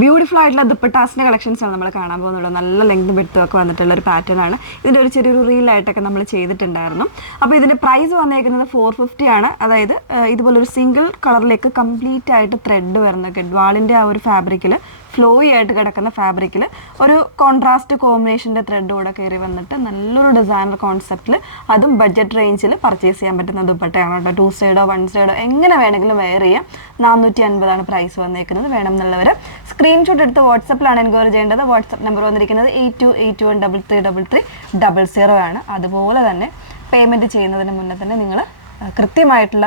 Beautiful ആയിട്ടുള്ള ദുപ്പട്ടാസിൻ്റെ കളക്ഷൻസാണ് നമ്മൾ കാണാൻ പോകുന്നുള്ളത്. നല്ല ലെങ്തും വിഡ്ത്തും ഒക്കെ വന്നിട്ടുള്ള ഒരു പാറ്റേൺ ആണ്. ഇതിൻ്റെ ഒരു ചെറിയൊരു റീലായിട്ടൊക്കെ നമ്മൾ ചെയ്തിട്ടുണ്ടായിരുന്നു. അപ്പോൾ ഇതിൻ്റെ പ്രൈസ് വന്നേക്കുന്നത് 450 ആണ്. അതായത് ഇതുപോലൊരു സിംഗിൾ കളറിലേക്ക് കംപ്ലീറ്റ് ആയിട്ട് ത്രെഡ് വരുന്ന ഗഡ്വാളിൻ്റെ ആ ഒരു ഫാബ്രിക്കിൽ ഫ്ലോയി ആയിട്ട് കിടക്കുന്ന ഫാബ്രിക്കിൽ ഒരു കോൺട്രാസ്റ്റ് കോമ്പിനേഷൻ്റെ ത്രെഡ് കൂടെ കയറി വന്നിട്ട് നല്ലൊരു ഡിസൈനർ കോൺസെപ്റ്റിൽ അതും ബഡ്ജറ്റ് റേഞ്ചിൽ പർച്ചേസ് ചെയ്യാൻ പറ്റുന്ന ദുപ്പട്ടയാണ് കേട്ടോ. 2 സൈഡോ 1 സൈഡോ എങ്ങനെ വേണമെങ്കിലും വെയർ ചെയ്യാം. 450 പ്രൈസ് വന്നേക്കുന്നത്. വേണം എന്നുള്ളവർ സ്ക്രീൻഷോട്ട് എടുത്ത് വാട്സപ്പിലാണ് എൻക്വയറി ചെയ്യേണ്ടത്. വാട്സപ്പ് നമ്പർ വന്നിരിക്കുന്നത് 8281333300 ആണ്. അതുപോലെ തന്നെ പേയ്മെൻറ്റ് ചെയ്യുന്നതിന് മുന്നേ തന്നെ നിങ്ങൾ കൃത്യമായിട്ടുള്ള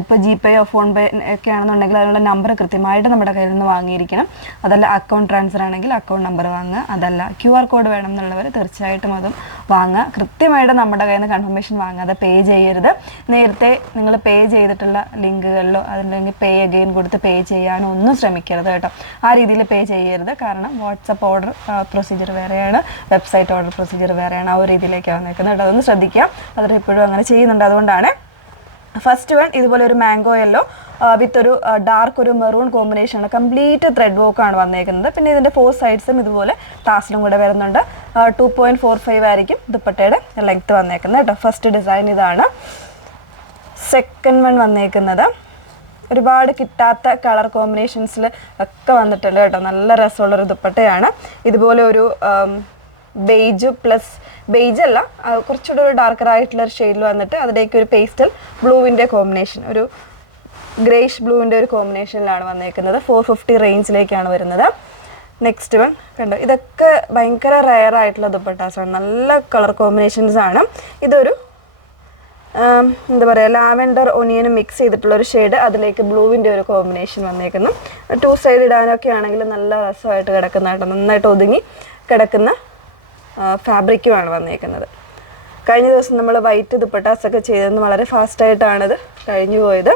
ഇപ്പോൾ GPay ഫോൺ പേ ഒക്കെ ആണെന്നുണ്ടെങ്കിൽ അതിനുള്ള നമ്പർ കൃത്യമായിട്ട് നമ്മുടെ കയ്യിൽ നിന്ന് വാങ്ങിയിരിക്കണം. അതല്ല അക്കൗണ്ട് ട്രാൻസ്ഫർ ആണെങ്കിൽ അക്കൗണ്ട് നമ്പർ വാങ്ങുക. അതല്ല QR കോഡ് വേണം എന്നുള്ളവർ തീർച്ചയായിട്ടും അതും വാങ്ങുക. കൃത്യമായിട്ട് നമ്മുടെ കയ്യിൽ നിന്ന് കൺഫർമേഷൻ വാങ്ങാതെ പേ ചെയ്യരുത്. നേരത്തെ നിങ്ങൾ പേ ചെയ്തിട്ടുള്ള ലിങ്കുകളിലോ അതില്ലെങ്കിൽ പേ അഗെയിൻ കൊടുത്ത് പേ ചെയ്യാനോ ഒന്നും ശ്രമിക്കരുത് കേട്ടോ. ആ രീതിയിൽ പേ ചെയ്യരുത്. കാരണം വാട്സപ്പ് ഓർഡർ പ്രൊസീജിയർ വേറെയാണ്, വെബ്സൈറ്റ് ഓർഡർ പ്രൊസീജിയർ വേറെയാണ്. ആ ഒരു രീതിയിലേക്കാണ് വന്നേക്കുന്നത് കേട്ടോ. അതൊന്ന് ശ്രദ്ധിക്കുക. അവർ ഇപ്പോഴും അങ്ങനെ ചെയ്യുന്നുണ്ട്. അതുകൊണ്ടാണ് ഫസ്റ്റ് വൺ ഇതുപോലെ ഒരു മാംഗോ യെല്ലോ വിത്ത് ഒരു ഡാർക്ക് ഒരു മെറൂൺ കോമ്പിനേഷനാണ്. കംപ്ലീറ്റ് ത്രെഡ് വർക്കാണ് വന്നേക്കുന്നത്. പിന്നെ ഇതിൻ്റെ 4 സൈഡ്സും ഇതുപോലെ ടാസിലും കൂടെ വരുന്നുണ്ട്. 2.45 ആയിരിക്കും ദുപ്പട്ടയുടെ ലെങ്ത്ത് വന്നേക്കുന്നത് കേട്ടോ. ഫസ്റ്റ് ഡിസൈൻ ഇതാണ്. സെക്കൻഡ് വൺ വന്നേക്കുന്നത് ഒരുപാട് കിട്ടാത്ത കളർ കോമ്പിനേഷൻസിൽ ഒക്കെ വന്നിട്ടുണ്ട് കേട്ടോ. നല്ല രസമുള്ളൊരു ദുപ്പട്ടയാണ്. ഇതുപോലെ ഒരു ബേജ് പ്ലസ് ബേജ് അല്ല, കുറച്ചുകൂടെ ഒരു ഡാർക്കർ ആയിട്ടുള്ളൊരു ഷെയ്ഡിൽ വന്നിട്ട് അതിലേക്ക് ഒരു പേസ്റ്റൽ ബ്ലൂവിൻ്റെ കോമ്പിനേഷൻ, ഒരു ഗ്രേഷ് ബ്ലൂവിൻ്റെ ഒരു കോമ്പിനേഷനിലാണ് വന്നേക്കുന്നത്. 450 റേഞ്ചിലേക്കാണ് വരുന്നത്. നെക്സ്റ്റ് വൺ കണ്ടോ, ഇതൊക്കെ ഭയങ്കര റെയർ ആയിട്ടുള്ള ദുപ്പട്ടാസാണ്. നല്ല കളർ കോമ്പിനേഷൻസ് ആണ്. ഇതൊരു എന്താ പറയുക, ലാവെൻഡർ ഒനിയനും മിക്സ് ചെയ്തിട്ടുള്ളൊരു ഷെയ്ഡ്, അതിലേക്ക് ബ്ലൂവിൻ്റെ ഒരു കോമ്പിനേഷൻ വന്നേക്കുന്നു. 2 സൈഡ് ഇടാനൊക്കെ ആണെങ്കിൽ നല്ല രസമായിട്ട് കിടക്കുന്ന കേട്ടോ. നന്നായിട്ട് ഒതുങ്ങി കിടക്കുന്ന ഫാബ്രിക്കുമാണ് വന്നേക്കുന്നത്. കഴിഞ്ഞ ദിവസം നമ്മൾ വൈറ്റ് ദുപ്പട്ടാസൊക്കെ ചെയ്തെന്ന് വളരെ ഫാസ്റ്റായിട്ടാണിത് കഴിഞ്ഞു പോയത്.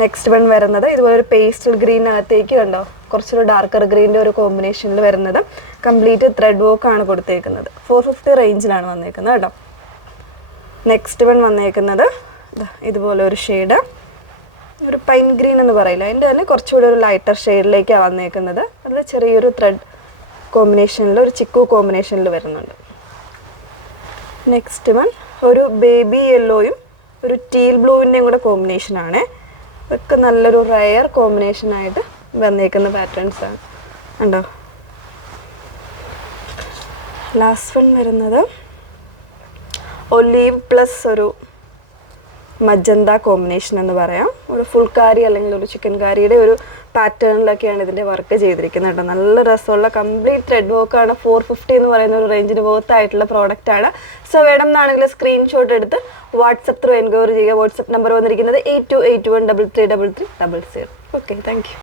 നെക്സ്റ്റ് വൺ വരുന്നത് ഇതുപോലെ ഒരു പേസ്റ്റൽ ഗ്രീനകത്തേക്ക് കണ്ടോ, കുറച്ചൊരു ഡാർക്കർ ഗ്രീൻ്റെ ഒരു കോമ്പിനേഷനിൽ വരുന്നത്. കംപ്ലീറ്റ് ത്രെഡ് വർക്കാണ് കൊടുത്തേക്കുന്നത്. 450 റേഞ്ചിലാണ് വന്നേക്കുന്നത് കേട്ടോ. നെക്സ്റ്റ് വൺ വന്നേക്കുന്നത് ഇതുപോലെ ഒരു ഷെയ്ഡ്, ഒരു പൈൻ ഗ്രീൻ എന്ന് പറയില്ല, അതിൻ്റെ തന്നെ കുറച്ചുകൂടി ഒരു ലൈറ്റർ ഷെയ്ഡിലേക്കാണ് വന്നേക്കുന്നത്. അതിൽ ചെറിയൊരു ത്രെഡ് കോമ്പിനേഷനിൽ ഒരു ചിക്കു കോമ്പിനേഷനിൽ വരുന്നുണ്ട്. നെക്സ്റ്റ് വൺ ഒരു ബേബി യെല്ലോയും ഒരു ടീൽ ബ്ലൂവിൻ്റെയും കൂടെ കോമ്പിനേഷനാണ്. ഇതൊക്കെ നല്ലൊരു റയർ കോമ്പിനേഷനായിട്ട് വന്നേക്കുന്ന പാറ്റേൺസാണ് ഉണ്ടോ. ലാസ്റ്റ് വൺ വരുന്നത് ഒലീവ് പ്ലസ് ഒരു മജന്ത കോമ്പിനേഷൻ എന്ന് പറയാം. ഒരു ഫുൾ കാരി അല്ലെങ്കിൽ ഒരു ചിക്കൻ കാരിയുടെ ഒരു പാറ്റേണിലൊക്കെയാണ് ഇതിൻ്റെ വർക്ക് ചെയ്തിരിക്കുന്നത് കേട്ടോ. നല്ല രസമുള്ള കംപ്ലീറ്റ് ത്രെഡ് വർക്കാണ്. 450 എന്ന് പറയുന്ന ഒരു റേഞ്ചിന് വർത്ത് ആയിട്ടുള്ള പ്രോഡക്റ്റാണ്. സോ വേണം എന്നാണെങ്കിൽ സ്ക്രീൻഷോട്ട് എടുത്ത് വാട്സപ്പ് ത്രൂ എൻക്വയറി ചെയ്യുക. വാട്സപ്പ് നമ്പർ വന്നിരിക്കുന്നത് 8281333300. Okay, thank you.